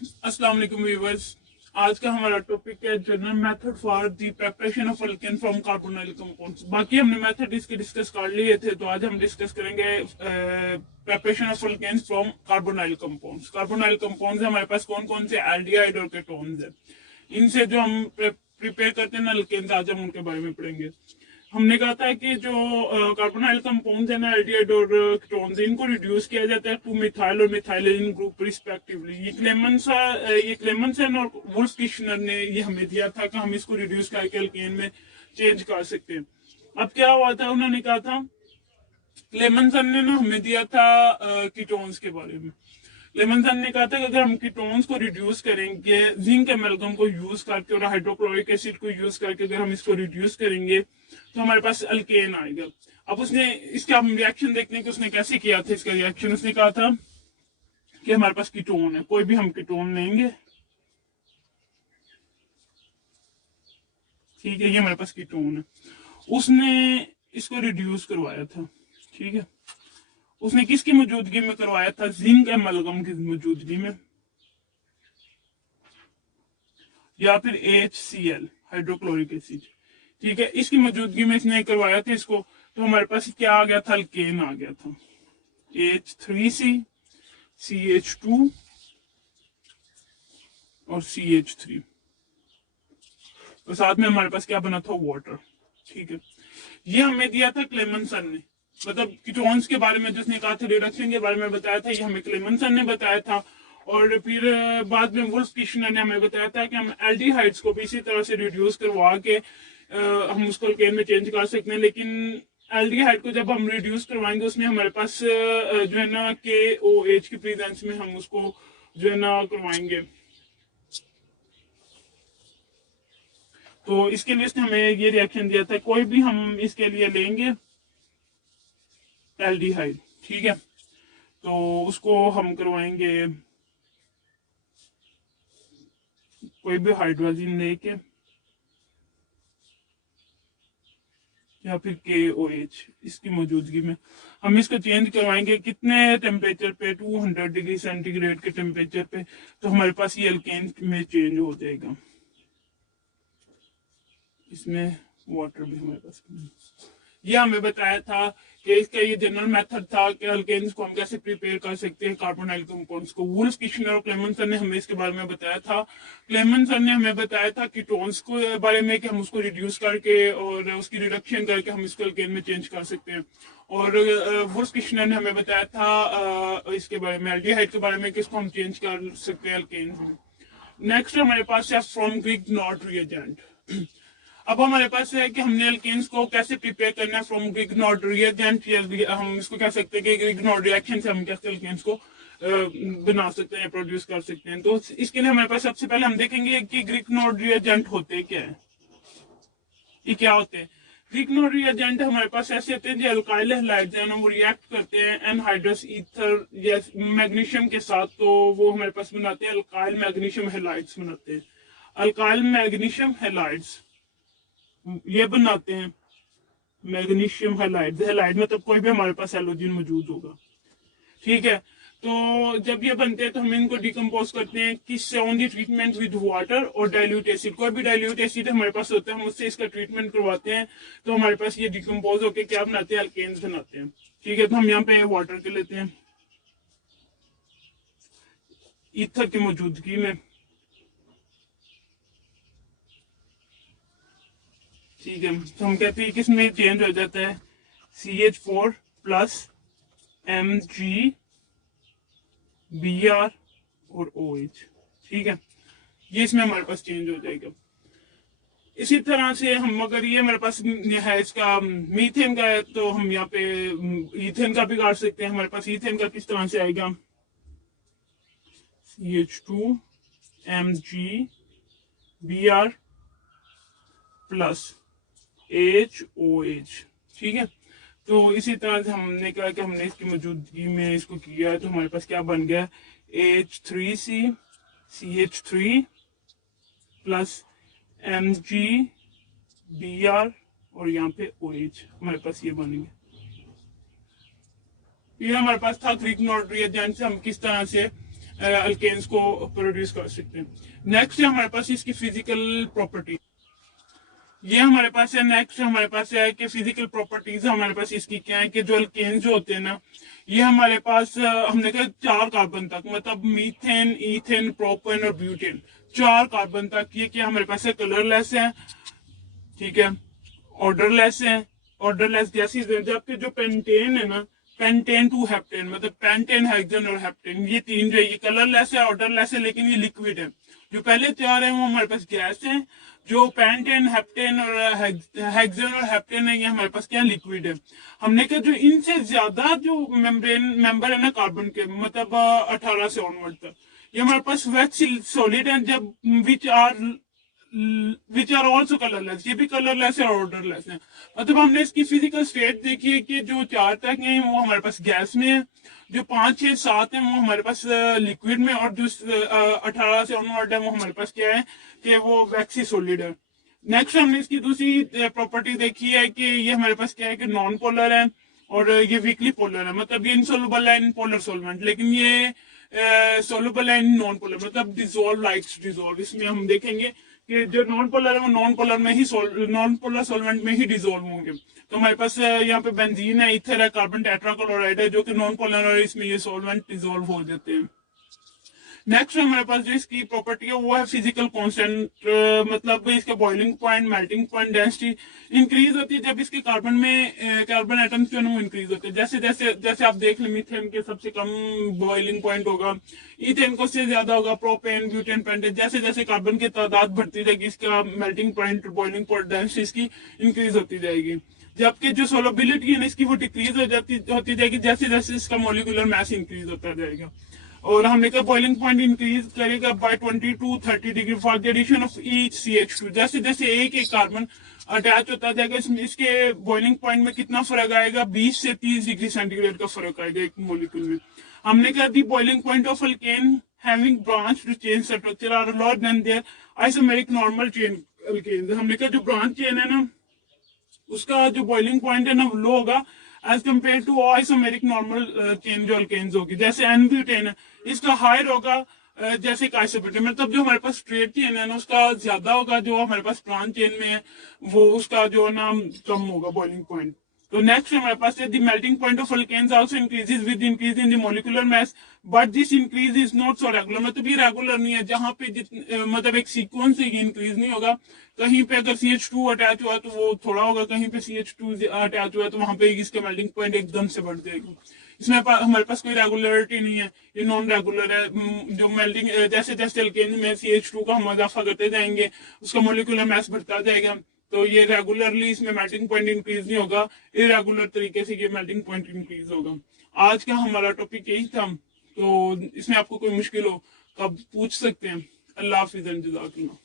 अस्सलाम वालेकुम व्यूअर्स। आज का हमारा टॉपिक है general method for the preparation of alkane from carbonyl compounds. बाकी हमने मेथड इसके डिस्कस कर लिए थे, तो आज हम डिस्कस करेंगे preparation of alkane from carbonyl compounds. Carbonyl compounds हमारे पास कौन कौन से एल्डिहाइड और कीटोन्स है, इनसे जो हम प्रिपेयर करते हैं ना अल्केन, आज हम उनके बारे में पढ़ेंगे। हमने कहा था कि जो कार्बोनाइल कंपाउंड्स है ना, एल्डिहाइड और कीटोन्स, इनको रिड्यूस किया जाता है टू मिथाइल और मिथाइलिन ग्रुप रिस्पेक्टिवली। ये क्लेमेंसन और वुल्फ किशनर ने ये हमें दिया था कि हम इसको रिड्यूस करके अल्केन में चेंज कर सकते हैं। अब क्या हुआ था, उन्होंने कहा था, क्लेमेंसन ने ना हमें दिया था कीटोन्स के बारे में। लेमनसन ने कहा था कि अगर हम कीटोन्स को रिड्यूस करेंगे जिंक एमलगम को यूज करके और हाइड्रोक्लोरिक एसिड को यूज करके, अगर हम इसको रिड्यूस करेंगे तो हमारे पास अल्केन आएगा। अब उसने इसका हम रिएक्शन देखते हैं कि उसने कैसे किया था। इसका रिएक्शन उसने कहा था कि हमारे पास कीटोन है, कोई भी हम कीटोन लेंगे, ठीक है, ये हमारे पास कीटोन है। उसने इसको रिड्यूस करवाया था, ठीक है। उसने किसकी मौजूदगी में करवाया था? जिंक एमलगम की मौजूदगी में, या फिर HCl हाइड्रोक्लोरिक एसिड, ठीक है, इसकी मौजूदगी में इसने करवाया था इसको। तो हमारे पास क्या आ गया था? अल्केन आ गया था, H3C CH2 और CH3, और साथ में हमारे पास क्या बना था? वाटर, ठीक है। ये हमें दिया था क्लेमेंसन ने, मतलब कीटोन्स के बारे में जिसने कहा था, रिडक्शन के बारे में बताया था, ये हमें क्लेमेंसन ने बताया था। और फिर बाद में वुल्फ किशनर ने हमें बताया था कि हम एल्डिहाइड्स को भी इसी तरह से रिड्यूस करवा के हम उसको अल्केन में चेंज कर सकते हैं। लेकिन एल्डिहाइड को जब हम रिड्यूस करवाएंगे, उसमें हमारे पास जो है ना KOH की प्रेजेंस में हम उसको जो है ना करवाएंगे। तो इसके लिए इसने हमें ये रिएक्शन दिया था, कोई भी हम इसके लिए लेंगे एल्डिहाइड, ठीक है, तो उसको हम करवाएंगे कोई भी हाइड्रोजन लेके या फिर KOH, इसकी मौजूदगी में हम इसको चेंज करवाएंगे कितने टेम्परेचर पे? 200 डिग्री सेंटीग्रेड के टेम्परेचर पे। तो हमारे पास ये अल्केन में चेंज हो जाएगा। इसमें वाटर भी हमारे पास, ये हमें बताया था कि इसका ये जनरल मेथड था कि अल्केन्स को हम कैसे प्रिपेयर कर सकते हैं कार्बोनाइल कंपाउंड्स को। वुल्फ किशनर और क्लेमेंसन ने हमें इसके बारे में बताया था। क्लेमेंसन ने हमें बताया था कीटोन्स के बारे में कि हम उसको रिड्यूस करके और उसकी रिडक्शन करके हम इसको अल्केन में चेंज कर सकते हैं। और वुल्फ किशनर ने हमें बताया था इसके बारे में, एल्डिहाइड के बारे में, कि इसको हम चेंज कर सकते हैं अल्केन में। नेक्स्ट हमारे पास है फ्रॉम ग्रिग्नॉर्ड रिएजेंट। अब हमारे पास है कि हमने अल्केन्स को कैसे प्रिपेयर करना है फ्रॉम ग्रिग्नॉर्ड रिएजेंट। हम इसको कह सकते हैं कि ग्रिग्नॉर्ड रिएक्शन से हम कैसे अल्केन्स को बना सकते हैं, प्रोड्यूस कर सकते हैं। तो इसके लिए हमारे पास सबसे पहले हम देखेंगे कि ग्रिग्नॉर्ड रिएजेंट होते क्या है, ये क्या होते हैं। ग्रिग्नॉर्ड रिएजेंट हमारे पास ऐसे होते हैं जो अल्काइल हैलाइड्स हैं, वो रिएक्ट करते हैं एनहाइड्रस ईथर या मैग्नीशियम के साथ, तो वो हमारे पास बनाते हैं अल्काइल मैग्नीशियम हैलाइड्स बनाते हैं। अल्काइल मैग्नीशियम हैलाइड्स ये बनाते हैं मैग्नीशियम हैलाइड। हैलाइड मतलब कोई भी हमारे पास हैलोजन मौजूद होगा, ठीक है। तो जब ये बनते हैं तो हम इनको डिकम्पोज करते हैं किससे? ओनली ट्रीटमेंट विद वाटर और डाइल्यूट एसिड। कोई भी डाइल्यूट एसिड हमारे पास होता है, हम उससे इसका ट्रीटमेंट करवाते हैं, तो हमारे पास ये डिकम्पोज होकर क्या बनाते हैं? अल्केन्स बनाते हैं, ठीक है। तो हम यहाँ पे वाटर के लेते हैं ईथर की मौजूदगी में, ठीक है। तो हम कहते हैं किसमें चेंज हो जाता है? CH4 प्लस Mg Br और OH, ठीक है, ये इसमें हमारे पास चेंज हो जाएगा। इसी तरह से हम, अगर ये हमारे पास है इसका मीथेन का है, तो हम यहाँ पे ईथेन का भी काट सकते हैं। हमारे पास ईथेन का किस तरह से आएगा? CH2 Mg Br plus HOH, ठीक है। तो इसी तरह से हमने कहा कि हमने इसकी मौजूदगी में इसको किया है, तो हमारे पास क्या बन गया? H3C CH3 plus Mg Br और यहाँ पे OH, हमारे पास ये बन गया। ये हमारे पास था ग्रिग्नॉर्ड रिएजेंट से हम किस तरह से अल्केन्स को प्रोड्यूस कर सकते हैं। नेक्स्ट है हमारे पास इसकी फिजिकल प्रॉपर्टी। ये हमारे पास है। नेक्स्ट हमारे पास है कि फिजिकल प्रॉपर्टीज हमारे पास इसकी क्या है कि जो अल्केन्स जो होते हैं ना, ये हमारे पास हमने कहा 4 कार्बन तक, मतलब मीथेन, ईथेन, प्रोपेन और ब्यूटेन, 4 कार्बन तक ये क्या हमारे पास है, कलरलेस है, ठीक है, ऑर्डरलेस है, ऑर्डरलेस गैसेस है। जबकि जो पेंटेन है ना, पेंटेन टू हेप्टेन, मतलब पेंटेन, हेक्सेन और हेप्टेन, ये 3 जो है ये कलरलेस है, ऑर्डरलेस है, लेकिन ये लिक्विड है। जो पहले 4 है वो हमारे पास गैस है, जो पेंटेन, हेप्टेन और हेक्सेन और हेप्टेन है ये हमारे पास क्या लिक्विड है। हमने कहा जो इनसे ज्यादा जो मेम्ब्रेन मेंबर है ना कार्बन के, मतलब 18 से ऑनवर्ड तक, ये हमारे पास वैक्स सॉलिड है, जब विच आर ऑल्सो कलरलेस, ये भी कलरलेस है और ऑर्डरलेस है। मतलब हमने इसकी फिजिकल स्टेट देखी है कि जो 4 तक है वो हमारे पास गैस में है, जो 5, 6, 7 है वो हमारे पास लिक्विड में, और जो 18 से ऑनवर्ड है वो हमारे पास क्या है कि वो वैक्सी सॉलिड है। नेक्स्ट हमने इसकी दूसरी प्रॉपर्टी देखी है कि ये हमारे पास क्या है कि नॉन पोलर है और ये वीकली पोलर है, मतलब ये इनसोल्युबल है इन पोलर सॉल्वेंट, लेकिन ये सोल्युबल है इन नॉन पोलर, मतलब डिजोल्व लाइक्स डिजोल्व। इसमें हम देखेंगे कि जो नॉन पोलर है वो नॉन पोलर में ही नॉन पोलर सॉल्वेंट में ही डिजोल्व होंगे। तो हमारे पास यहाँ पे बेंजीन है, इथर है, कार्बन टेट्राक्लोराइड है, जो कि नॉन पोलर है, इसमें ये सॉल्वेंट डिजोल्व हो जाते हैं। नेक्स्ट हमारे पास जो इसकी प्रॉपर्टी है वो है फिजिकल कांस्टेंट, मतलब इसका boiling point, melting point, density increase होती है जब इसके कार्बन में कार्बन एटम्स जो है वो इंक्रीज होते हैं। जैसे जैसे जैसे आप देख लें, मीथेन के सबसे कम बॉइलिंग पॉइंट होगा, ईथेन को से ज्यादा होगा, प्रोपेन, ब्यूटेन, पेंटेन, जैसे जैसे कार्बन की तादाद बढ़ती जाएगी इसका melting point, boiling point, density इसकी इंक्रीज होती जाएगी। जबकि जो सोलबिलिटी है इसकी वो डिक्रीज होती जाएगी जैसे जैसे इसका मोलिकुलर मास इंक्रीज होता जाएगा। और हमने कहा बॉइलिंग पॉइंट इंक्रीज करेगा by 20 to 30 degree for the addition of each CH2। जैसे जैसे एक एक कार्बन अटैच होता जाएगा इसके बॉइलिंग पॉइंट में कितना फर्क आएगा, 20 से 30 डिग्री सेंटीग्रेड का फर्क आएगा एक मोलिक्यूल में। हमने कहा the boiling point of alkane having branch chain structure are lower than their isomeric normal chain alkane. हमने कहा जो ब्रांच चेन है ना उसका जो बॉइलिंग पॉइंट है ना वो लो होगा as compare to isomeric normal chain जो अल्केन्स होगी। जैसे एन-ब्यूटेन है इसका हायर होगा जैसे आइसोब्यूटेन, मतलब जो हमारे पास स्ट्रेट चेन है ना उसका ज्यादा होगा, जो हमारे पास ब्रांच चेन में है वो उसका जो है ना कम होगा बॉइलिंग पॉइंट। तो नेक्स्ट हमारे पास है the melting point of alkanes also increases with increase in the molecular mass, but this increase is not so regular, मतलब ये रेगुलर नहीं है, जहां पे मतलब एक सीक्वेंस से ये इंक्रीज नहीं होगा। कहीं पे अगर CH2 अटैच हुआ तो वो थोड़ा होगा, कहीं पे CH2 अटैच हुआ तो वहां पे इसका मेल्टिंग पॉइंट एकदम से बढ़ जाएगा। इसमें हमारे पास कोई रेगुलरिटी नहीं है, ये नॉन रेगुलर है। जो मेल्टिंग जैसे जैसे अल्केन में CH2 का हम इजाफा करते जाएंगे उसका मोलिकुलर मास बढ़ता जाएगा, तो ये रेगुलरली इसमें मेल्टिंग पॉइंट इंक्रीज नहीं होगा, इरेगुलर तरीके से ये मेल्टिंग पॉइंट इंक्रीज होगा। आज का हमारा टॉपिक यही था, तो इसमें आपको कोई मुश्किल हो तो आप पूछ सकते हैं। अल्लाह हाफिज़, जज़ाकल्लाह।